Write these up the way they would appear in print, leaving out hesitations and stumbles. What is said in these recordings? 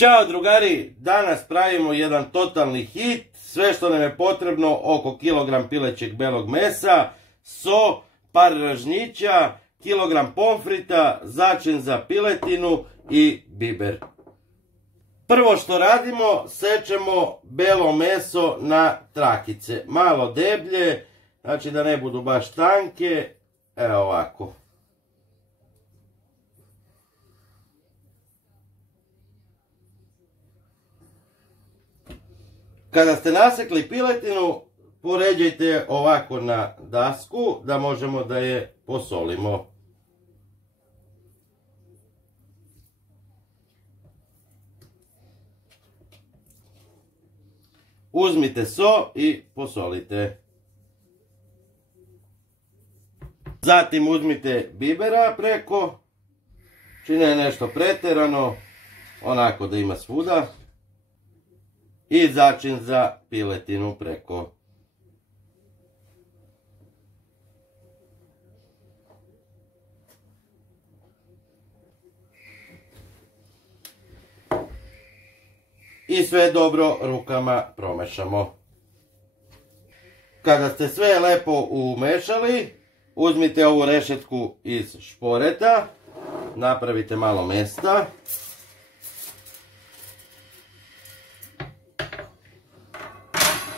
Ćao drugari, danas pravimo jedan totalni hit. Sve što nam je potrebno, oko kilogram pilećeg belog mesa, so, par ražnjića, kilogram pomfrita, začin za piletinu i biber. Prvo što radimo, sečemo belo meso na trakice, malo deblje, znači da ne budu baš tanke, evo ovako. Kada ste nasekli piletinu, poređajte ovako na dasku, da možemo da je posolimo. Uzmite so i posolite. Zatim uzmite bibera preko, čini nešto pretjerano, onako da ima svuda. I začin za piletinu preko. I sve dobro rukama promešamo. Kada ste sve lepo umešali, uzmite ovu rešetku iz šporeta, napravite malo mesta.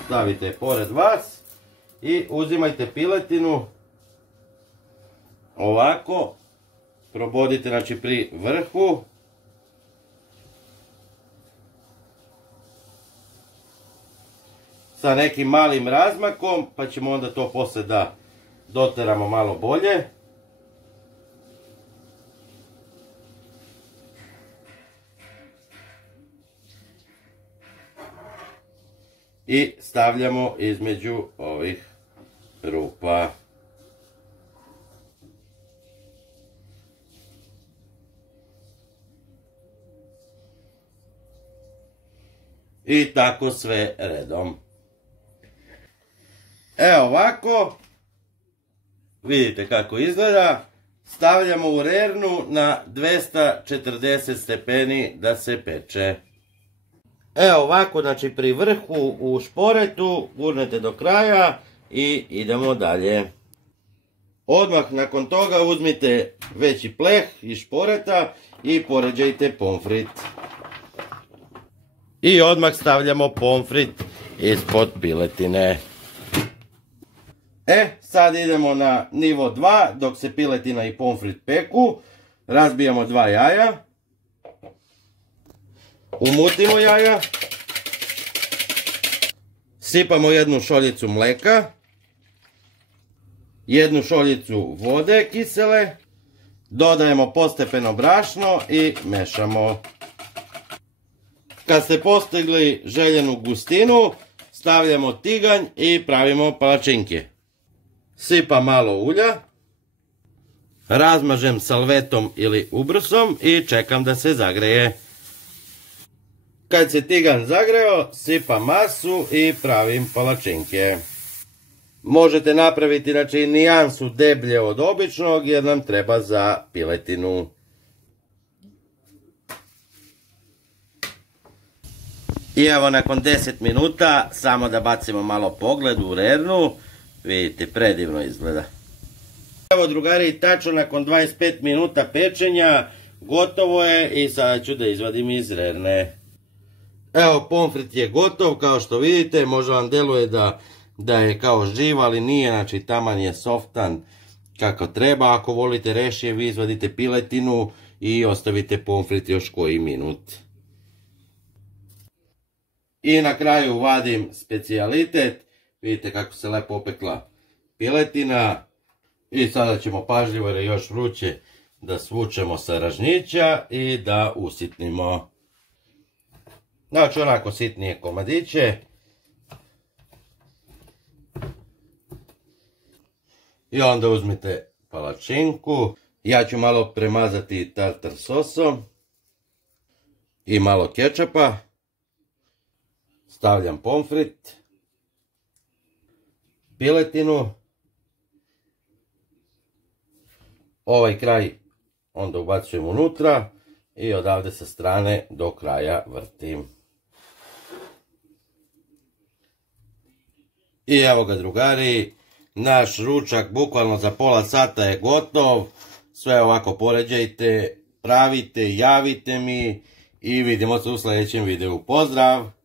Stavite je pored vas i uzimajte piletinu ovako, probodite znači pri vrhu. Sa nekim malim razmakom, pa ćemo onda to posle da doteramo malo bolje. I stavljamo između ovih rupa. I tako sve redom. Evo ovako. Vidite kako izgleda. Stavljamo u rernu na 240 stepeni da se peče. Evo ovako, znači pri vrhu u šporetu, gurnete do kraja i idemo dalje. Odmah nakon toga uzmite veći pleh iz šporeta i poređajte pomfrit. I odmah stavljamo pomfrit ispod piletine. Sad idemo na nivo 2, dok se piletina i pomfrit peku. Razbijamo 2 jaja. Umutimo jaja, sipamo 1 šoljicu mleka, 1 šoljicu vode kisele, dodajemo postepeno brašno i mešamo. Kad ste postigli željenu gustinu, stavljamo tiganj i pravimo palačinke. Sipam malo ulja, razmažem salvetom ili ubrusom i čekam da se zagreje. Kad se tiganj zagreo, sipam masu i pravim palačinke. Možete napraviti znači nijansu deblje od običnog jer nam treba za piletinu. I evo nakon 10 minuta, samo da bacimo malo pogled u rernu. Vidite, predivno izgleda. Evo drugari, tačno nakon 25 minuta pečenja, gotovo je i sada ću da izvadim iz rerne. Evo, pomfrit je gotov, kao što vidite, možda vam deluje da je kao živ, ali nije, znači taman je softan kako treba. Ako volite rešije, vi izvadite piletinu i ostavite pomfrit još koji minut. I na kraju vadim specijalitet, vidite kako se lepo opekla piletina. I sada ćemo pažljivo, jer je još vruće, da svučemo sa ražnjića i da usitnimo. Znači onako sitnije komadiće. I onda uzmite palačinku. Ja ću malo premazati tartar sosom. I malo kečapa. Stavljam pomfrit. Piletinu. Ovaj kraj onda ubacujem unutra. i odavde sa strane do kraja vrtim. I evo ga drugari, naš ručak bukvalno za pola sata je gotov. Sve ovako poređajte, pravite, javite mi i vidimo se u sljedećem videu. Pozdrav!